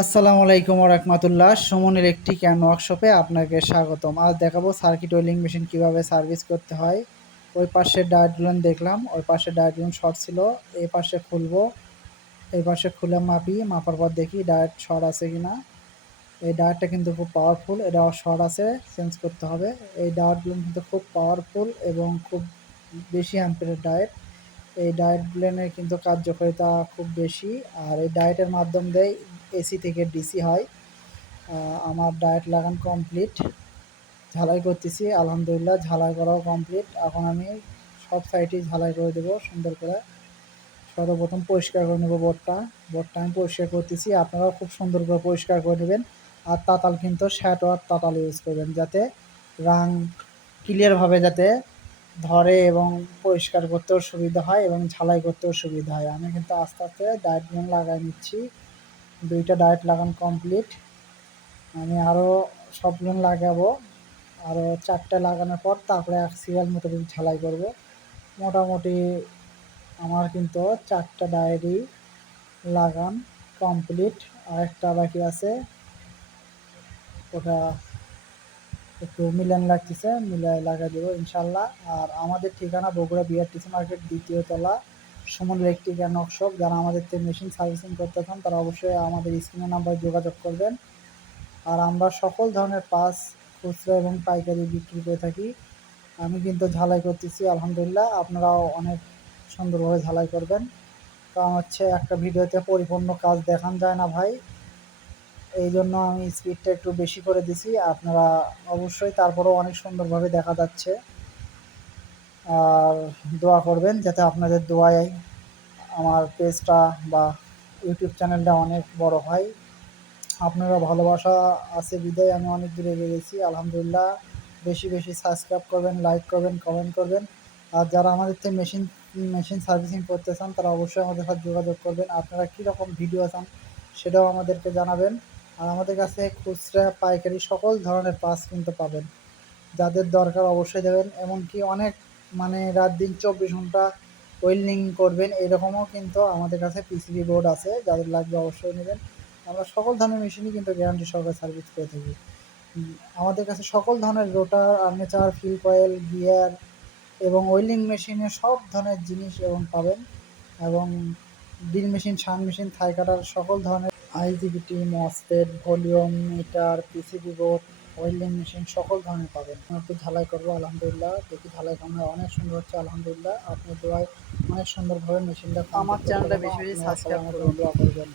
আসসালামু আলাইকুম ওয়া রাহমাতুল্লাহ। সুমনের একটি ক্যান ওয়ার্কশপে আপনাকে স্বাগতম। আজ দেখাবো সার্কিট ওয়েল্ডিং মেশিন কিভাবে সার্ভিস করতে হয়। ওই পাশের ডায়োডগুলো দেখলাম, ওই পাশের ডায়োডগুলো শর্ট ছিল। এই পাশে খুলবো, এই পাশে খুলে মাপি, মাপার পর দেখি ডায়োড শর্ট আছে কিনা। এই ডায়োডটা কিন্তু খুব পাওয়ারফুল, এটাও শর্ট আছে, চেঞ্জ করতে হবে। এই ডায়োডগুলো কিন্তু খুব পাওয়ারফুল এবং খুব বেশি অ্যাম্পিয়ারের ডায়োড। এই ডায়েট ব্লেনের কিন্তু কার্যকারিতা খুব বেশি। আর এই ডায়েটের মাধ্যম দিয়ে এসি থেকে ডিসি হয়। আমার ডায়েট লাগান কমপ্লিট, ঝালাই করতেছি। আলহামদুলিল্লাহ ঝালাই করাও কমপ্লিট। এখন আমি সব সাইডেই ঝালাই করে দেবো সুন্দর করে। সর্বপ্রথম পরিষ্কার করে নেবো বোর্ডটা আমি পরিষ্কার করতেছি। আপনারাও খুব সুন্দর করে পরিষ্কার করে নেবেন। আর তাতাল কিন্তু শ্যাটোয়ার তাতাল ইউজ করবেন, যাতে রাং ক্লিয়ারভাবে যাতে ধরে এবং পরিষ্কার করতেও সুবিধা হয় এবং ঝালাই করতেও সুবিধা হয়। আমি কিন্তু আস্তে আস্তে ডায়েটগুলো লাগাই নিচ্ছি। দুইটা ডায়েট লাগানো কমপ্লিট। আমি আরও সবগুলো লাগাবো। আরও চারটে লাগানোর পর তারপরে এক সিরিয়াল মতো ঝালাই করব। মোটামুটি আমার কিন্তু চারটা ডায়েরই লাগান কমপ্লিট। আরেকটা বাকি আছে, ওটা একটু মিলান লাগতেছে, মিলাই লাগাই দেবো ইনশাল্লাহ। আর আমাদের ঠিকানা বগুড়া বিআরটিসি মার্কেট, দ্বিতীয় তলা, সুমন ইলেকট্রিক অ্যান্ড ওয়ার্কশপ। যারা আমাদের থেকে মেশিন সার্ভিসিং করতে চান তারা অবশ্যই আমাদের স্ক্রিনের নাম্বারে যোগাযোগ করবেন। আর আমরা সকল ধরনের পাস খুচরা এবং পাইকারি বিক্রি করে থাকি। আমি কিন্তু ঝালাই করতেছি আলহামদুলিল্লাহ, আপনারাও অনেক সুন্দরভাবে ঝালাই করবেন। কারণ হচ্ছে একটা ভিডিওতে পরিপূর্ণ কাজ দেখান যায় না ভাই, এই জন্য আমি স্পিডটা একটু বেশি করে দিছি। আপনারা অবশ্যই তারপরেও অনেক সুন্দরভাবে দেখা যাচ্ছে। আর দোয়া করবেন যাতে আপনাদের দোয়ায় আমার পেজটা বা ইউটিউব চ্যানেলটা অনেক বড় হয়। আপনারা ভালোবাসা আছে বিদায় আমি অনেক দূরে এগিয়ে গেছি আলহামদুলিল্লাহ। বেশি বেশি সাবস্ক্রাইব করবেন, লাইক করবেন, কমেন্ট করবেন। আর যারা আমাদের থেকে মেশিন সার্ভিসিং করতে চান তারা অবশ্যই আমাদের সাথে যোগাযোগ করবেন। আপনারা কীরকম ভিডিও চান সেটাও আমাদেরকে জানাবেন। আর আমাদের কাছে খুচরা পাইকারি সকল ধরনের পাস কিন্তু পাবেন, যাদের দরকার অবশ্যই দেবেন। এমনকি অনেক রাত দিন 24 ঘন্টা ওয়েল্ডিং করবেন এরকমও কিন্তু আমাদের কাছে পিসিবি বোর্ড আছে, যাদের লাগবে অবশ্যই নেবেন। আমরা সকল ধরনের মেশিনই কিন্তু গ্যারান্টি সহকারে সার্ভিস করে থাকি। আমাদের কাছে সকল ধরনের rotor, armature, field coil, gear এবং ওয়েল্ডিং মেশিনের সব ধরনের জিনিস এবং পাবেন। এবং ড্রিল মেশিন, শান মেশিন, থাই কাটার সকল ধরনের IGBT, MOSFET, volume meter, PCB board, welding machine সকল ধরনের পাবেন। আমি একটু ঝালাই করবো আলহামদুলিল্লাহ, দেখি ঝালাই কামরা অনেক সুন্দর হচ্ছে আলহামদুলিল্লাহ। আপনি দোয়ায় অনেক সুন্দরভাবে মেশিনটা আমার চ্যানেলটা বেশি বেশি আপনারা সবাই সাবস্ক্রাইব আমার জন্য করুন। দোয়া করবেন।